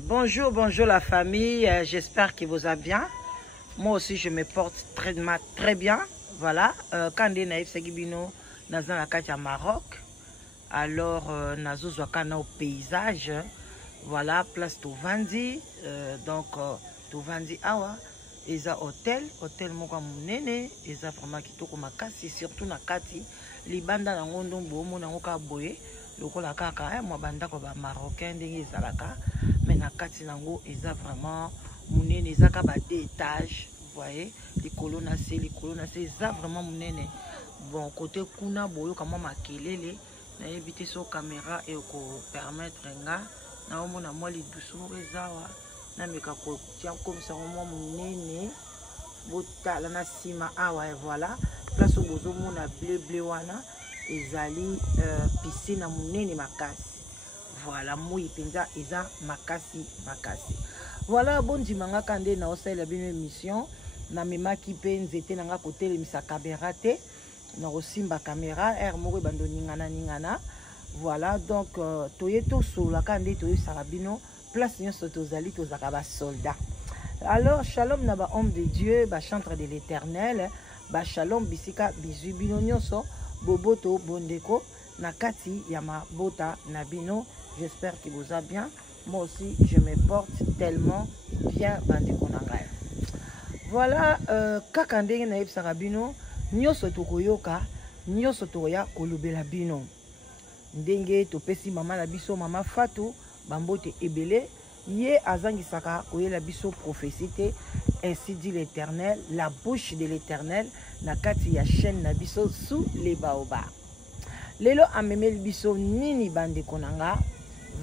Bonjour, bonjour la famille, j'espère que vous allez bien. Moi aussi je me porte très bien. Voilà, quand on est Sagibino, dans la carte à Maroc, alors nazo zwakana au paysage, voilà, place Touvandi, donc Touvandi awa, eza hôtel moka munene, eza vraiment kitoko makasi, surtout na kati, libanda na ngondo mbomo na ngoka boye, lokola kaka, moi banda ko ba marocain ndenge ezalaka. Mais na kati nango eza vraiment munene, eza ka ba deux étages, vous voyez, les colonnes eza vraiment munene. Bon côté kuna boyo kama makelele na éviter so caméra et ko permettre nga na omona moi les douceurs ezawa na meka ko tia comme ça moi munene botala na sima awa et voilà place bozo mona bleu wana ezali piscine munene makasi. Voilà, moi penza eza makasi. Voilà, bon dimanga kande na osala bino émission na memaki pe nzete nanga côté le misa caméra te na osimba caméra air moko bando ningana. Voilà, donc toyeto sola kande toyo sarabino place nyonso tozali tozaka ba soldat. Alors shalom na ba homme de Dieu, ba chantre de l'Éternel, ba shalom bisika bizu bino nyonso boboto bondeko na kati ya mabota na bino. J'espère que vous allez bien. Moi aussi, je me porte tellement bien. Voilà, kakandenge na yebsaka bino, nyoso tokoyoka, nyoso toya kolobela bino. Ndenge topesi mama na biso, mama Fatou, bambote ebele, ye azangisaka koyela biso prophétie, ainsi dit l'Éternel, la bouche de l'Éternel, na kati ya chaîne na biso sous les baobabs. Lelo amemeli biso nini bande konanga.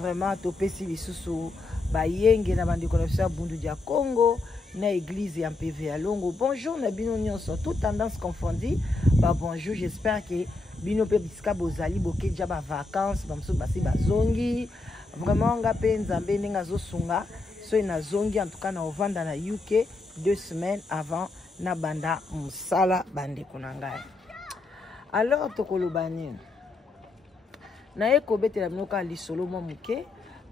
Vraiment topesi lisusu bayenge na bande konafisa bundu dia Congo na église ya PV à Longo. Bonjour na bino nyonso toute tendance confondue. Ba bonjour, j'espère que bino pe biska bozali boke dia ba vacances bamso basi bazongi. Vraiment nga pe nzambe ninga zo sunga so na zongi en tout cas na ovanda na UK 2 semaines avant na banda musala bande konanga. Alors tokolobani na ekobetela mnoka lisolo mo muke,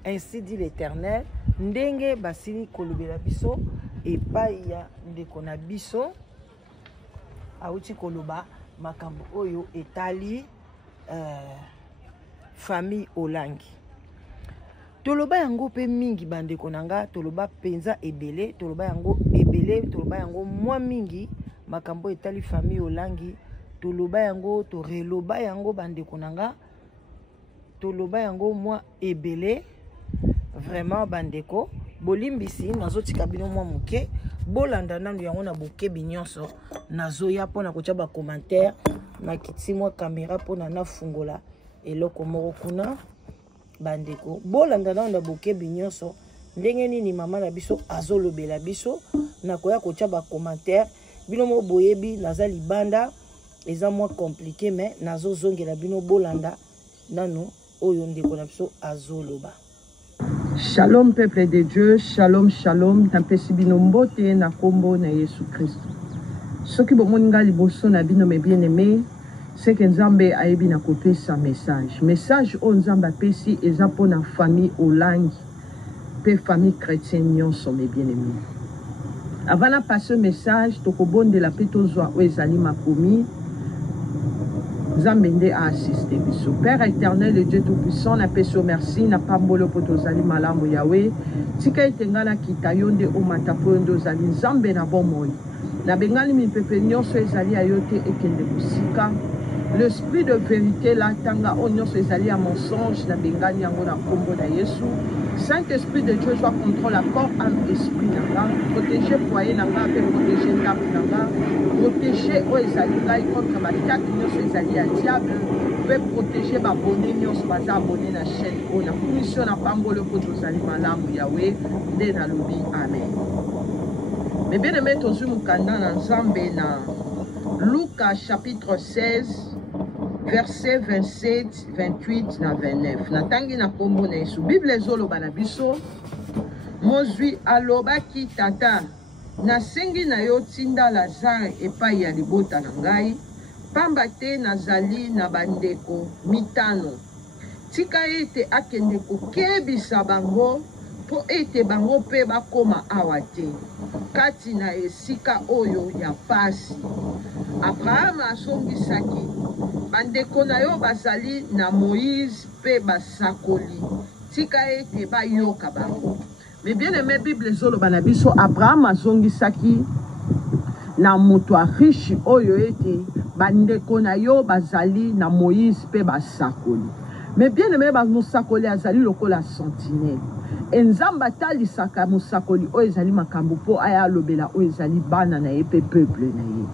ainsi dit l'Éternel, ndenge basili kolobela biso epai ya ndeko na biso auti koloba makambo oyo etali famille Olangi. Toloba yango pe mingi bandeko nanga, toloba penza ebele, toloba yango ebele, toloba yango mwa mingi makambo etali famille Olangi, toloba yango to reloba yango bandeko nanga. Toloba yango moi ebele vraiment bandeko bolimbisi nazotika bino mwa muke bolanda nanu yango na boke binyonso nazoya pona kotia ba commentaire na kiti mwa caméra pona na fungola eloko moko kuna bandeko bolanda nanu na boke binyonso ndenge nini mama na biso azolobela biso na koya kotia ba commentaire bino mo boyebi naza libanda eza mwa compliqué mais nazozongela bino bolanda nanu. Shalom peuple de Dieu, shalom shalom, tampesi bino mbote na kombo na Yesu Christ. Soki bomoninga liboso na bino me bien aimé, c'est que Nzambe ayebi na kopesa message o Nzambe apesi eza pona famille Olangi, pe famille chrétienne nyonso me bien aimé. Avant na passer message, tokobonde la petozwa o ezali makomi. Zambende a assisté biso. Père éternel et Dieu tout-puissant, na peso merci, na pambolo potozali malamu Yahweh. Tika itengana kitayonde o matapondo zali Zambe na bomoi. Na bengali mi pepe nyonso ezali ayote ekende kusika. L'esprit de vérité la tanga o nyonso ezali a mensonge na bengali yango na kombo na Yesu. Saint-Esprit de Dieu soit contrôle à corps, âme, esprit nanga, protéger foyer nanga, protéger ndako nanga, protéger o ezali ngai contre bataki nyonso ezali ya diable, peut protéger ba bonné nyonso baza abonné na chaîne o na commission na pambolo po tozali malamu Yahweh nde na lobi amen. Mais bien aimé tozwi mukanda na Nzambe na Luka chapitre 16 verset 27, 28 na 29. Natangi na kombo na Yesu. Bible ezoloba na biso. Mozwi alobaki tata, nasengi na yo tinda Lazare epai ya libota na ngai, pamba te nazali na bandeko mitano. Tika ete akende kokebisa bango po ete bango pe bakoma awa te kati na esika oyo ya pasi. Abraham asongisaki bandeko na yo bazali na Moïse pe basakoli tika ete bayoka bango. Mais bien aimé Bible ezoloba na biso Abraham asongisaki na moto riche oyo ete bandeko na yo bazali na Moïse pe basakoli. Mais bien aimé ba musakoli azali lokola sentinelle. Enzamba talisaka musakoli oyo ezali makambo po aya lobela oyo ezali bana na ye pe peuple na ye.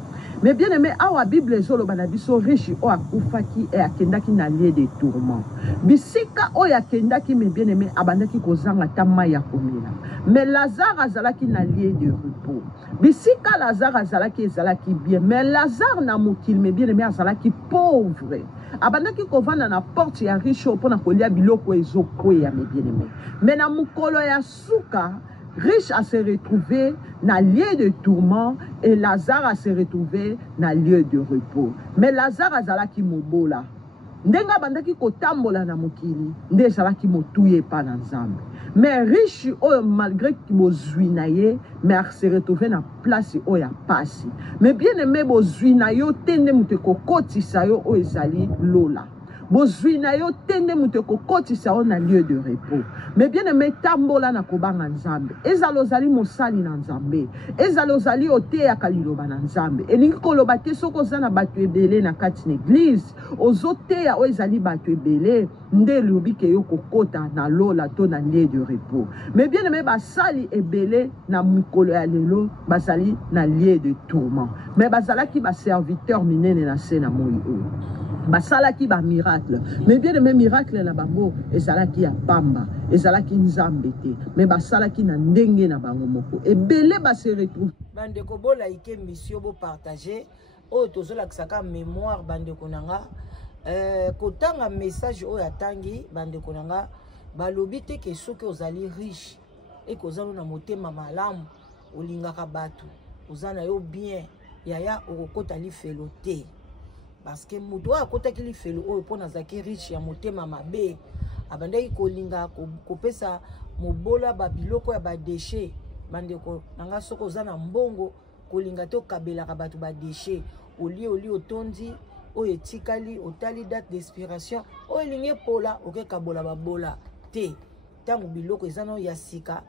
Mais bien aimé awa Bible ezoloba na biso riche o akufaki e akendaki na lieu de tourment. Bisika o akendaki mais bien aimé abandaki kozanga tama ya komela. Mais Lazare azalaki na lieu de repos. Bisika Lazare azalaki ezalaki bien. Mais Lazare na mokili mais bien aimé azalaki pauvre. Abandaki kovanda na porte ya riche po na kolia biloko ezokwea mais bien aimé. Mais na mukolo ya suka riche a se retrouvé dans lieu de tourment et Lazare a se retrouvé dans lieu de repos. Mais Lazare azalaki mobola. Ndenga bandaki kotambola na mokili, nde azalaki motuye pa na Nzambe. Mais riche oyo malgré ki bozwi na ye, mais a se retrouvé na place oyo ya pasi. Mais bien aimé bozwi na yo tende mute kokotisa yo oyo ezali lola. Bozwi na yo tende mute kokotisa yo na lieu de repos. Mais bien aimé tambola na kobanga Nzambe. Ezalo zali mosali na Nzambe. Ezalo zali ote ya kaliloba na Nzambe. Elingi koloba te soko zana batu ebele na kati na église. Ozote ya o ezali batu ebele. Nde lobi ke yo kokota na lola to na lieu de repos. Mais bien aimé basali ebele na mikolo ya lelo basali na lieu de tourment. Mais bazalaki ba serviteur minene na se na moi oyo. Basalaki ba miracle. Mais bien aimé miracle na bango ezalaki ya pamba, ezalaki Nzambe te. Mais basalaki na ndenge na bango moko. Ebele ba se retrouve. Bandeko bola ike mission bo partager. Oyo tozolakisaka mémoire bandeko nanga. Kotanga message oyo atangi bandeko nanga balobi te ke soki ozali riche et kozalo na motema malamu olingaka bato ozana yo bien yaya okokota lifelo te. Parce que muto akotaki lifelo oyo pona zaki riche ya motema mabe abandaki kolinga kopesa mobola babiloko ya badeshe bandeko nanga soko ozana mbongo kolinga te okabelaka bato badeshe oli otondi oyo etikali otali date d'expiration oyo elingi epola okekabola babola te ntango biloko ezana ya sika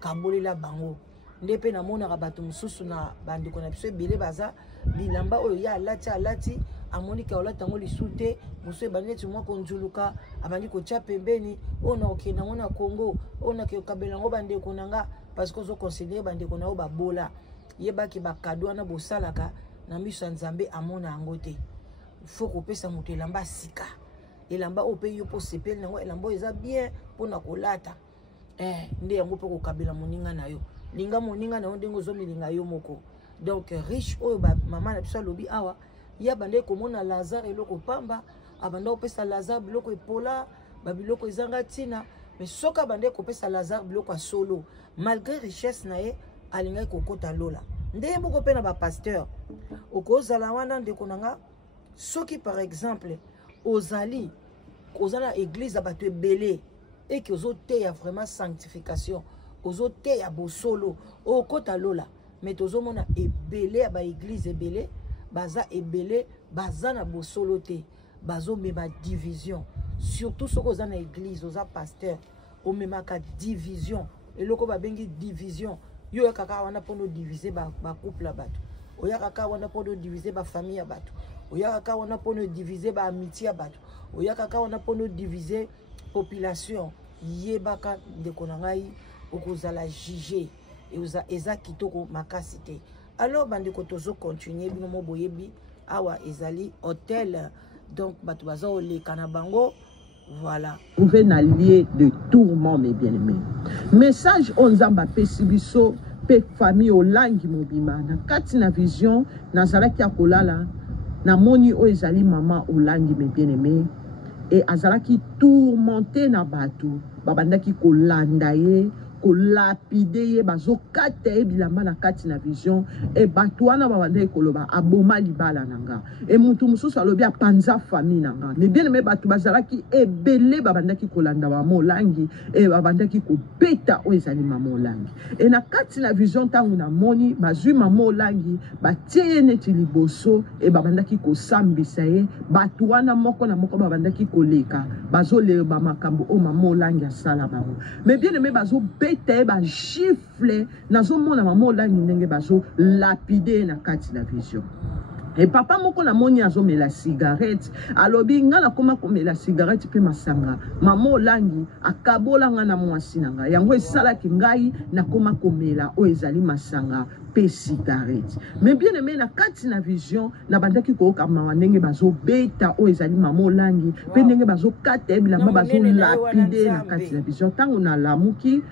kabolela bango nde pe namonaka bato mosusu na bandeko na biso ebele baza bilamba oyo ya alati amoni ka olata yango lisu te mosu ebandi neti moko nzuluka abandi kotia pembeni oyo na okenda yango na Congo oyo na kokabela yango bandeko na nga parce que ozoconsidere bandeko na yo babola yebaki bakado wana bosalaka na miso ya Nzambe amona yango te. Faut kopesa moto elamba sika elamba oyo mpe yo mpo sepeli nango elamba oyo eza bien mpona kolata nde yango mpe kokabela moninga na yo linga moninga na yo ndenge ozomilinga yo moko. Donc riche oyo mama na biso alobi awa ya bande komona Lazare eloko pamba abanda kopesa Lazare biloko epola babiloko ezanga ntina mais soka bande kopesa Lazare biloko ya solo malgré richesse na ye alingaki kokota lola nde moko mpe na bapasteur okozala wana ndeko nanga soki par exemple ozali kozala église ya bato ebele eke ozoteya vraiment sanctification ozoteya bosolo okota lola mais tozomona ebele ya baéglise ebele baza ebele baza na bosolo te bazomema division surtout soki oza na église oza pasteur omemaka division eloko babengi division yo yakaka wana mpono diviser bacouple ya bato oyakaka wana mpono diviser bafamille ya bato oyakaka wana mpono diviser baamitié ya bato oyakaka wana mpono diviser population yebaka ndeko na ngai okozala juge eza kitoko makasi te. Alors bandeko tozo continuer bino mo boyebi awa ezali hôtel donc bato baza oleka na bango voilà trouver na lieu de tourment mes bien-aimés. Message on Nzamba pesi biso pe famille olangi mobima na kati na vision nazalaki akolala na moni o ezali mama olangi mes bien-aimés et azalaki tourmenté na bato babandaki kolanda ye kolapide ye bazokata ye bilamba na kati na vision e bato wana babanda koloba aboma libala nanga e mutu mususu alobi apanza famille nanga mais bien aimé bato bazalaki ebele babandaki kolanda ba molangi e babandaki kobeta o ezali mamolangi e na kati na vision tangu na moni bazwi mamolangi batie ye neti liboso e babandaki kosambisa ye bato wana moko na moko babandaki koleka bazoleba makambo o mamolangi asala bango mais bien aimé bazobeta ye bagifle nazomona mamolangi ndenge bazolapide na kati na vision. Et papa moko na moni azomela cigarette alobi nga na koma komela cigarette pe masanga mama langi akabola nga na mwasi nanga yango esalaki ngai na koma komela o ezali masanga pe cigarette mais bien aimé na kati na vision na bandaki ko kama ndenge bazobeta o ezali mama langi pe ndenge bazokata bilamba bazolapide na kati na vision tango na lamuki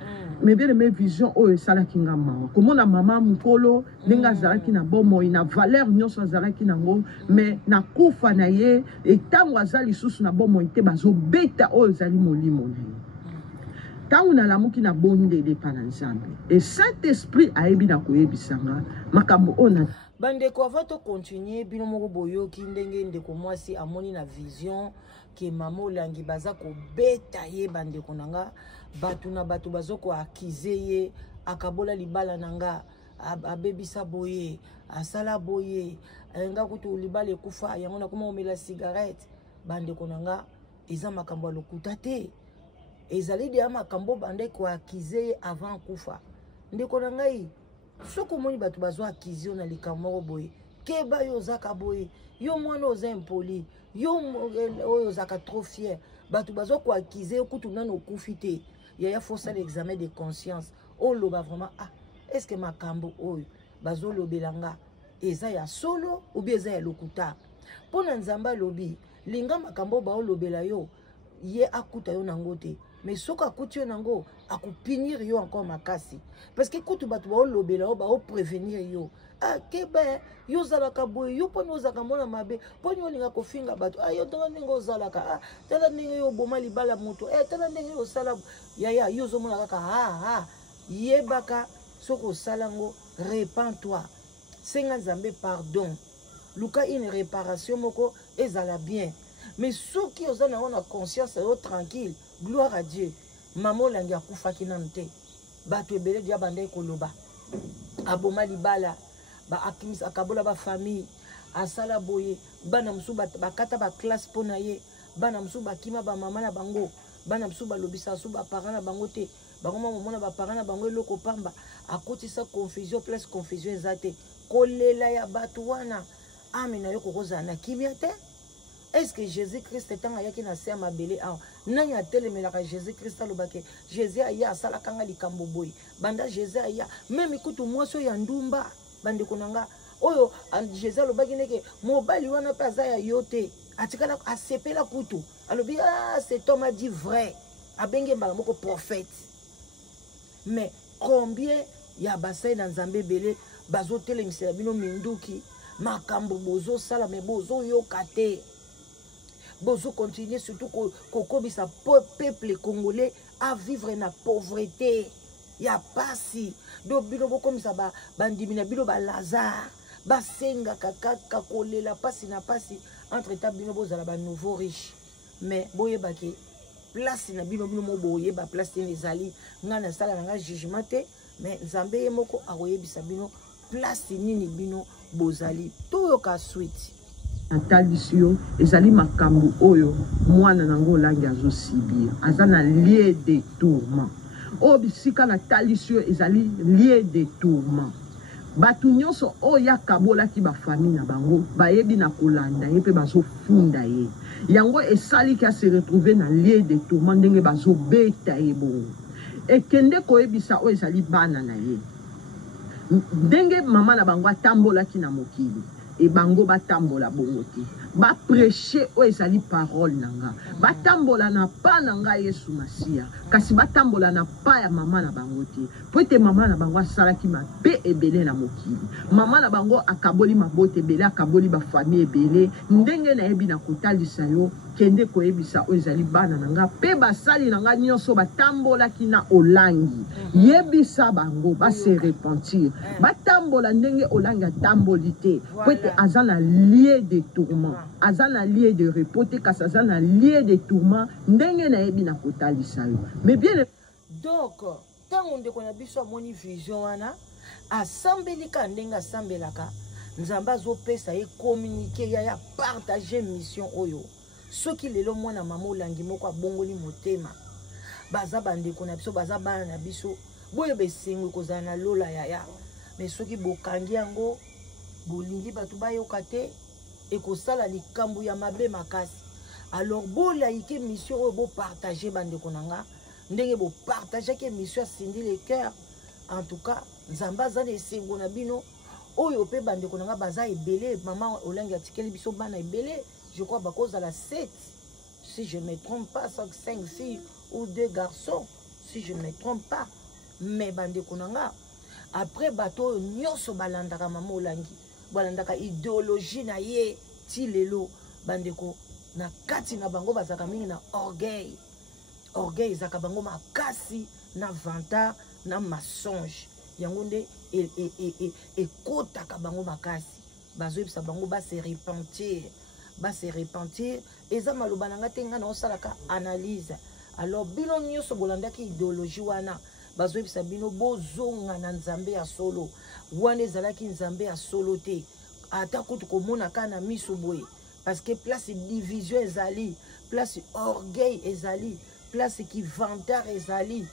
mais bien aimé vision o esalaki nga mawa komona mama mukolo ndenge azalaki na bomoi na valeur nyonso azalaki nango mais na kufa na ye etango azali lisusu na bomoi te bazobeta o ezali molimo na ye tango nalamuki na bondele pa na Nzambe et Saint-Esprit ayebi na koyebisanga makambo ona bandeko avant to continuer bino moko boyoki ndenge ndeko mwasi amoni na vision ke mama olangi baza ko beta ye bandeko nanga batu na batu bazoko akize ye akabola libala nanga abebisa boye asala boye nga kutu libala ekufa yango na koma omela cigarette bandeko nanga eza makambo lokuta te ezali dia makambo bande ko akize ye avant kufa ndeko nanga yi soko moni batu bazo akize na likambo boye keba yo zaka boye yo mwana oza impoli yo oyo zaka trop fier batu bazo ko akize kutu nano kufite ya force l'examen de conscience o loba vraiment ah est-ce que makambo oyo bazo lobelanga eza ya solo ou bien eza ya lokuta pona Nzamba lobi linga makambo ba o lobela yo ye akuta yo nango te mais soka akuti yo nango akupinir yo encore makasi parce que kutu batu ba o lobela yo ba o prévenir yo ah kebe yo zalaka boye yo poni ozaka mona mabe poni olinga kofinga bato ah yo tala ndenge ozalaka ah tala ndenge yo boma libala moto tala ndenge yo sala ya yo zomona kaka yebaka soko salango repens-toi senga Nzambe pardon luka une réparation moko ezala bien mais soki ozana ona conscience yo tranquille gloire à Dieu mama olangi akufaki nanu te bato ebele dia bande koloba aboma libala ba akimis akabola ba famille asala boye bana musu bakata ba classe pona ye bana musu bakima ba mama na bango bana musu balobisa su ba parents na bango te bango mama ba parents na bango eloko pamba akotisa confusion plus confusion ezate kolela ya bato wana amina yo kokoza na kimia te. Est-ce que Jésus-Christ est en ayaki na se mabele a nanya telemelaka Jésus-Christ alobake Jésus aya asala kanga likambo boy banda Jésus aya même ikutu mwaso ya ndumba bande konanga oyo Jésus alobaki neke mobali wana paza ya yote atikala asepela kutu alobi ah cet homme a dit vrai abenge mbala moko prophète mais combien ya basai na Nzambe belé bazo telemisela bino minduki makambo bozo sala me bozo yokate bozo continuer surtout kokobisa peuple congolais à vivre na pauvreté ya pasi do bino bokomisa bandimi na bino ba Lazare basenga kaka kolela pasi na pasi entre temps bino bozala ba nouveau riche mais boyebaki place na bino mo boyeba place ezali ngana sala nga jugement te mais Nzambe ye moko akoyebisa bino place nini bino bozali toyoka suite Natalisio ezali makambo oyo mwana nango olangi azosibia aza na lieu de tourment o bisika natalisio ezali lieu de tourment batu nyonso oyo akabolaki ba famille na bango bayebi na kolanda ye pe bazofunda ye yango esali ki se retrouver na lieu de tourment ndenge bazobeta ye bongo ekende koyebisa oyo ezali bana na ye ndenge mama na bango atambolaki na mokili et bango batambola bongo te ba prêcher o ezali parole nanga batambola na pa nanga Yesu Masia kasi batambola na pa ya mama na bango te poete mama na bango asalaki mabe ebele na mokili. Mama na bango akaboli mabote ebele, akaboli ba famille ebele, ndenge na yebi na kotalisa yo kende koyebisa o ezali bana nanga pe basali nanga nyonso batambola kina olangi. Yebisa bango ba se repentir. Batambola ndenge olangi atambolite. Kwete azana lieu de tourment, azana lieu de repos te kasi azana lieu de tourment ndenge na yebi na kotalisa yo. Mais bien donc tango ndeko na biso amoni vision wana asambelika ndenge asambelaka nzambe azopesa ye communiquer ya partager mission oyo soki lelo mwana mama olangi moko abongoli motema baza bandeko na biso baza bana na biso boyo besengo kozala na lola yaya mais soki bokangi yango bolingi bato bayoka te ekosala likambo ya mabe makasi alors bolayike mission oyo bopartage bandeko na nga ndenge bo partager que mission sindi le cœur en tout cas nzamba za de sengo na bino oyo pe bande ko nga baza ebele maman olangi atikeli biso bana ebele je crois ba cause à la 7 si je me trompe pas 5 filles ou 2 garçons si je me trompe pas mais bande ko nga après bato nyonso balandaka maman olangi balandaka idéologie na ye ti lelo bande ko na kati na bango bazaka mingi na orgueil ezaka bango makasi na vantard na mensonge yango nde ekotaka bango makasi bazoyebisa bango base repentir eza maloba na nga te nga na osalaka analyse alors bino nyonso bolandaki idéologie wana bazoyebisa bino bozonga na nzambe ya solo wana ezalaki nzambe ya solo te ata kutu komona ka na miso boye parce que place division ezali place orgueil ezali place qui vantard ezali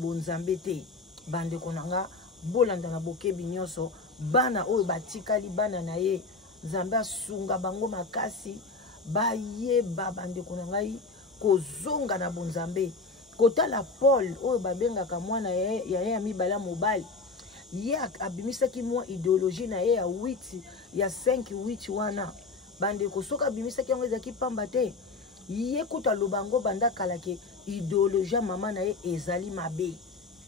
bonzambe te bande konanga bolanda na bokebi nyonso bana oyo batikali bana na ye nzambe asunga bango makasi bayeba bande konangai kozonga na bonzambe kotala Paul oyo babengaka mwana ya mibala mobali ye abimisaki mwa idéologie na ye ya 8 ya 5-8 wana bande kosoka abimisaki yango ezaki pamba te ye kuta lobango banda kalake idéologie mama na ye ezali mabe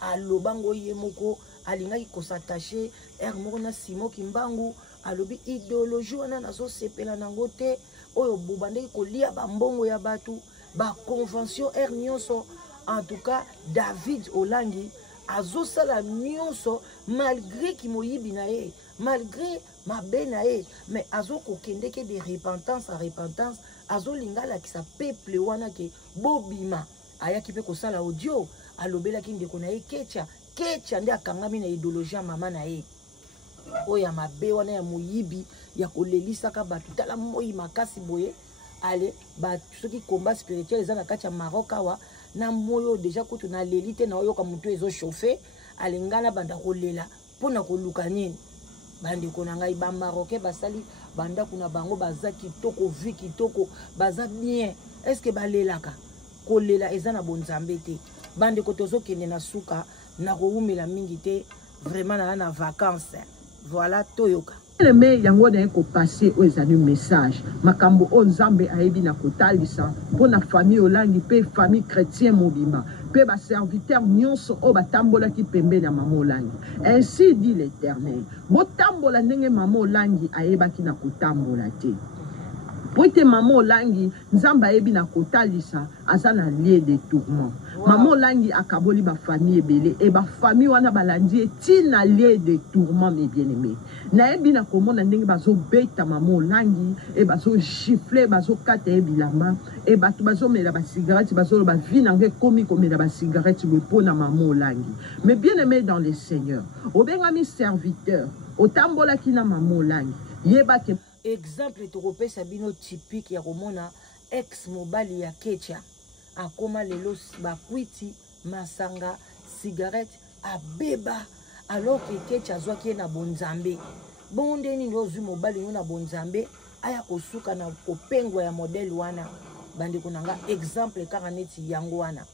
alobango ye moko alingaki kosatache moko na Simon Kimbangu alobi idéologie wana nazo sepela nango te oyo bobandeki kolia bambongo ya batu ba convention nyonso en tout cas David Olangi azosala nyonso malgré ki moyibi na ye malgré mabe na ye mais azokokendeke de repentance à repentance azolinga lakisa peuple wana ke bobima ayaki pe kosala audio alobelaki ndeko na ye kecha nde akangami na idéologie ya mama na ye oyo ya mabe wana ya moyibi ya kolelisaka bato tala moyi makasi boye ale bato soki combat spirituel eza na kati ya Maroc awa na moyo deja kutu na lelite na oyoka mutu ezo chauffer alengana banda kolela pona koluka nini bandeko na ngai ba Marocain basali banda kuna bango baza kitoko vi kitoko baza bien est-ce que balelaka kolela eza na bonzambe te bandeko tozokende na suka na koumela mingi te vraiment na vacances voilà toyoka me yango na ko passer o ezali message makambo o nzambe ayebi na kotalisa mpona famille olangi pe famille chrétien mobimba pe ba serviteur nyonso o batambolaki pembeni ya mama olangi ainsi dit l'Éternel botambola ndenge mama olangi ayebaki na kotambola te Poite mama olangi nzamba ayebi na kotalisa aza na lieu de tourment. Mama olangi akaboli ba famille ebele e ba famille wana balandi ti na lieu de tourment mes bien-aimés. Na yebi na komona ndenge bazo beta mama olangi e bazo gifler bazo kata ebilama e batu bazo mela ba cigarette bazo ba vie na komi komela ba cigarette pona mama olangi. Mais bien-aimés dans le Seigneur, obengami serviteur, otambola kina mama olangi. Yeba ke exemple torope sabino typique ya komona ex mobali ya Kecha akoma lelo bakwiti masanga cigarette abeba alors que Kecha zwaki na bonzambe bonde ni lozu mobali na bonzambe aya kosuka na kopengwa ya modèle wana bande konanga exemple karaneti yango wana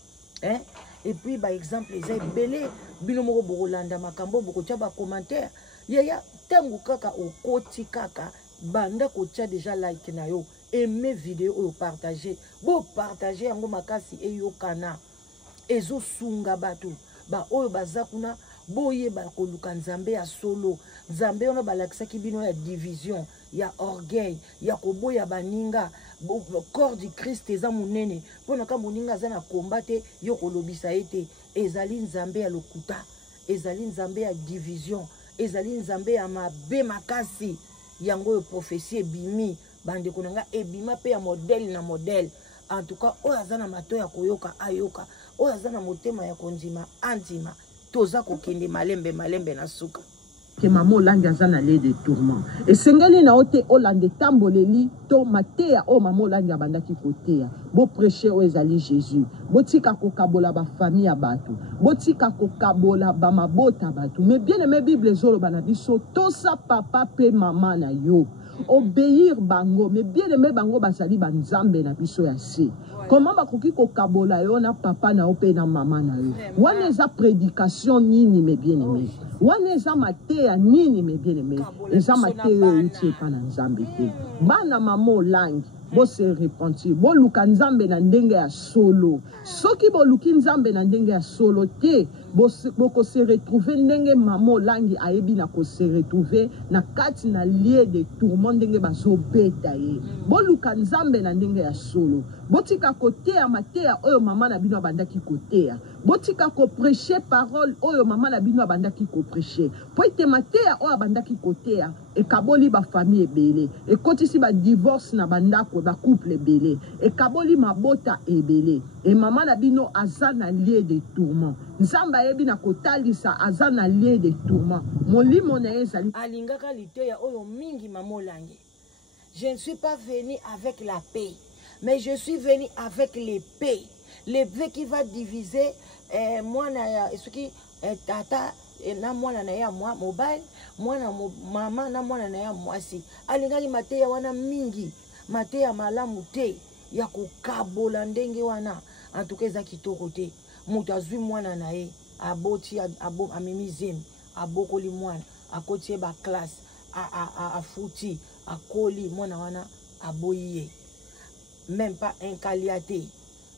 et puis ba exemple eza belé bino moko bokolanda makambo bokotia ba commentaire ya tangu kaka okoti kaka banda kotia déjà like na yo aimer vidéo ou partager bo partager yango makasi e yo kana ezo sunga batu ba oyo bazakuna boye ba koluka nzambe ya solo nzambe ono balakisaki bino ya division ya orgueil ya koboya baninga corps du Christ eza munene pona ka moninga aza na kombate yo kolobisa ete ezali nzambe ya lokuta ezali nzambe ya division ezali nzambe ya mabe makasi yango yo prophétie bimi bande konanga ebima pe ya modèle na modèle en tout cas oyo aza na mato ya koyoka ayoka oyo aza na motema ya kondima andima toza kokende malembe malembe na suka que maman langue azana les de tourment et sengeli na ote olande tamboleli to matea o maman langue abandaki kotea bo prêcher o ezali Jésus botika kokabola ba famille ya bato botika kokabola ba mabota bato mais bien aimé Bible zolo bana biso to sa papa pe mama na yo obéir bango mais bien aimé bango basali banzambe na biso ya se comment bakoki kokabola yo na papa na ope na mama na yo wana eza prédication nini mais bien aimé wana eza matea nini mais bien aimé eza matea uti pa na nzambe te bana mama langue bo se repentir bo luka nzambe na ndenge ya solo soki bo luki nzambe na ndenge ya solo te bo ko se retrouver ndenge mama langue ayebi na ko se retrouver na kati na lieu de tourment ndenge bazo beta ye bo luka nzambe na ndenge ya solo botika kotea matea oyo mama na bino abandaki kotea botika ko prêcher parole oyo mama na bino abandaki ko prêcher po ete matea oyo abandaki kotea ekaboli ba famille ebele ekotisi ba divorce na bandako ba couple ebele ekaboli mabota ebele e mama na bino aza na lieu de tourment nzamba yebi na kotalisa aza na lieu de tourment molimo na ezali alingaka liteya oyo mingi mama langue je ne suis pas venu avec la paix mais je suis venu avec l'épée qui va diviser moi na ce qui tata na mwana na ya mwa mobile mwana mama na mwana na ya mwasi alingaki mateya wana mingi mateya malamu te ya kokabola ndenge wana en tout cas eza kitoko te moto azwi mwana na ye aboti amemi zemi abokoli mwana akoti ye ba classe afuti akoli mwana wana aboyi ye même pas un kaliate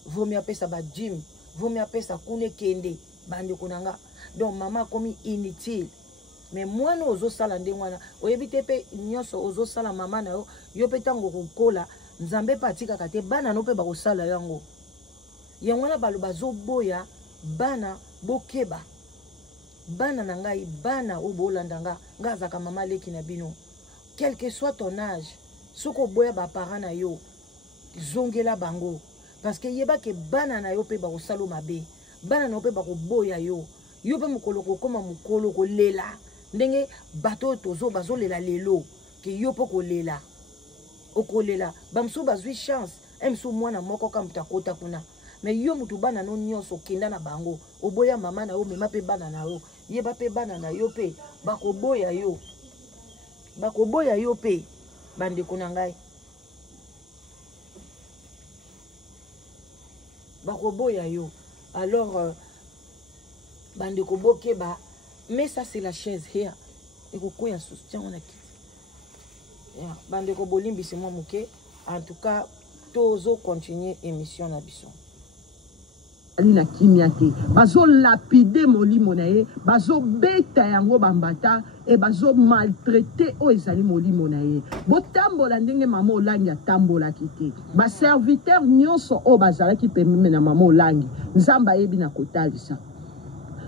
vaut mieux appeler ça ba gym vaut mieux appeler ça kune kende bande konanga donc maman komi inutile mais moi no ozo sala ndenge wana oyebite pe nyonso ozo sala mama na yo pe tango kokola nzambe patika kate bana no pe ba kosala yango yango na baloba zo boya bana bokeba bana na ngai bana obolanda nga zaka mama leki na bino quel que soit ton âge soko boya ba parents na yo zongela bango parce que yeba ke bana na yo pe ba kosalo mabe bana na yo pe ba koboya yo pe mukolo kokoma mukolo kolela ndenge bato tozo bazolela lelo ke yo pe kolela okolela bamso bazwi chance emso mwana moko ka mutakota kuna mais yo mutu bana no nyonso kenda na bango oboya mama na yo mema pe bana na yo yeba pe bana na yo pe bakoboya yo pe bande kuna ngai bakoboya yo alors bande koboke ba mais ça c'est la chaise here ekokoya soutien on a kiti bande ko bolimbi c'est moi muke en tout cas tozo continuer émission na biso na kimia te bazo lapide molimo na ye bazo beta yango bambata e bazo maltraiter o ezali molimo na ye botambola ndenge mama olangi atambola kite ba serviteur nyonso o bazalaki pememe na mama olangi nzamba yebi na kotalisa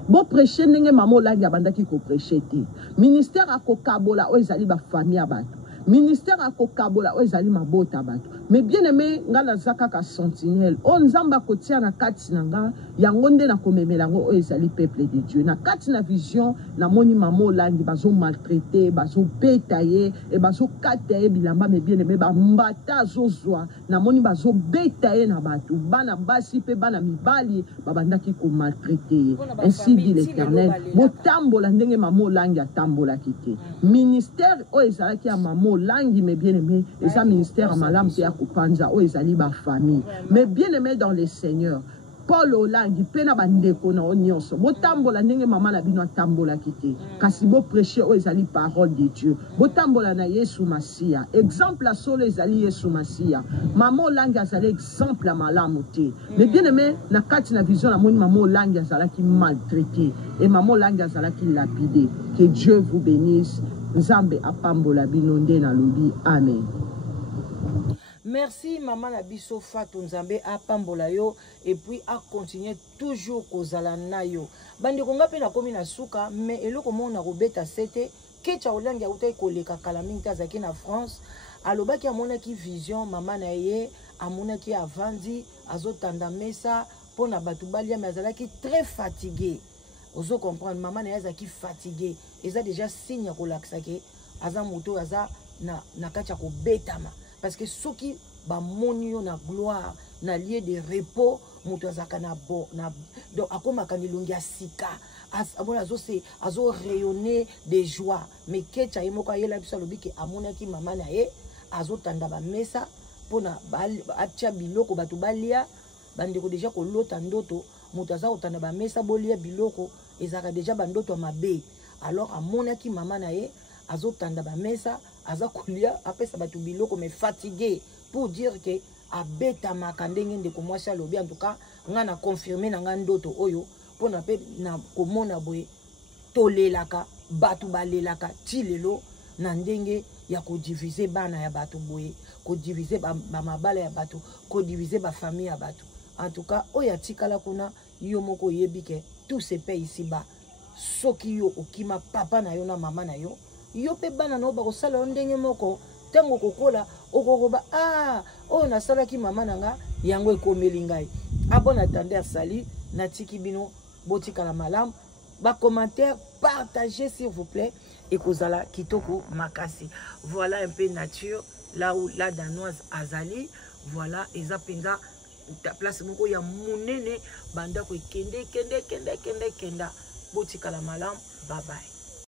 bo prêcher ndenge mama olangi abandaki ko prêcher te ministère akokabola o ezali ba famille ya bato ministère akokabola o ezali mabota bato mais bien aimé ngala zaka ka sentinelle o nzamba kotia na kati na nga yango nde na komemela ngo o ezali peuple de Dieu na kati na vision na moni mama olangi bazo maltraiter bazo betaye e bazo kataye bilamba mais bien aimé ba mbata zozwa na moni bazo betaye na bato bana basi pe bana mibali babandaki ko maltraiter ainsi dit l'Éternel botambola ndenge mama olangi atambola kite ministère o ezalaki ya mama olangi mais bien aimé eza ministère malamu te ya kopanza o ezali ba famille mais bien aimé dans le Seigneur Paul Olangi pena bandeko na nyonso botambola ndenge mama na bino atambola kite kasi bo prêcher o ezali parole de Dieu botambola na Yesu Masia exemple à solo ezali Yesu Masia mama Olangi azali exemple à malamu te mais bien aimé na kati na vision la moni mama Olangi azalaki maltraité et mama Olangi azalaki lapidé. Que Dieu vous bénisse. Nzambe apambola bino nde na lobi amen. Merci maman na biso Fatou Nzambe apambola yo et puis a continuer toujours kozala na yo. Bandi konga pe na komi na suka mais eloko mona robeta sete kecha Olangi autai koleka kalamingi azaki na France alobaki amona ki vision mama na ye amona ki avandi azotanda mesa pona batu balia mais azalaki très fatigué. Ozo comprendre maman na ye azaki fatigué eza déjà signe ya kolakisa ke aza moto aza na kati ya kobetama. Parce que ceux qui bamoni na gloire, na lieu de repos, moto azaka na bo na donc akoma kanilongi asika, abona azo rayonner de joie. Mais kecha yemoko yela biso lobi ke amona ki mama na ye azo tanda ba mesa pona atia biloko batu balia bandeko déjà ko lota ndoto moto aza otanda ba mesa bolia biloko ezaka déjà bandoto mabe. Alors amona ki mama na ye azo tanda ba mesa aza kolia apesa batu biloko mais fatigué pour dire que abeta makandenge ndeko mwasi alobi en tout cas nga na confirmer na nga ndoto oyo pona pe na komona boye tolelaka batu balelaka tilelo na ndenge ya ko diviser bana ya batu boye ko diviser ba mabala ya batu ko diviser ba famille ya batu. En tout cas oya tikala kuna yo moko yebike tout se paie ici bas soki yo okima papa na yo na mama na yo yo pe bana no ba kosala ndenge moko tango kokola okokoba o na sala ki mama nanga yango ekomeli ngai abona tender sali na tiki bino botika la malam ba commentaire partagez s'il vous plaît et kozala kitoko makasi. Voilà un peu nature là où la danoise azali voilà eza penza ta place moko ya munene banda ko kende botika la malam bye bye.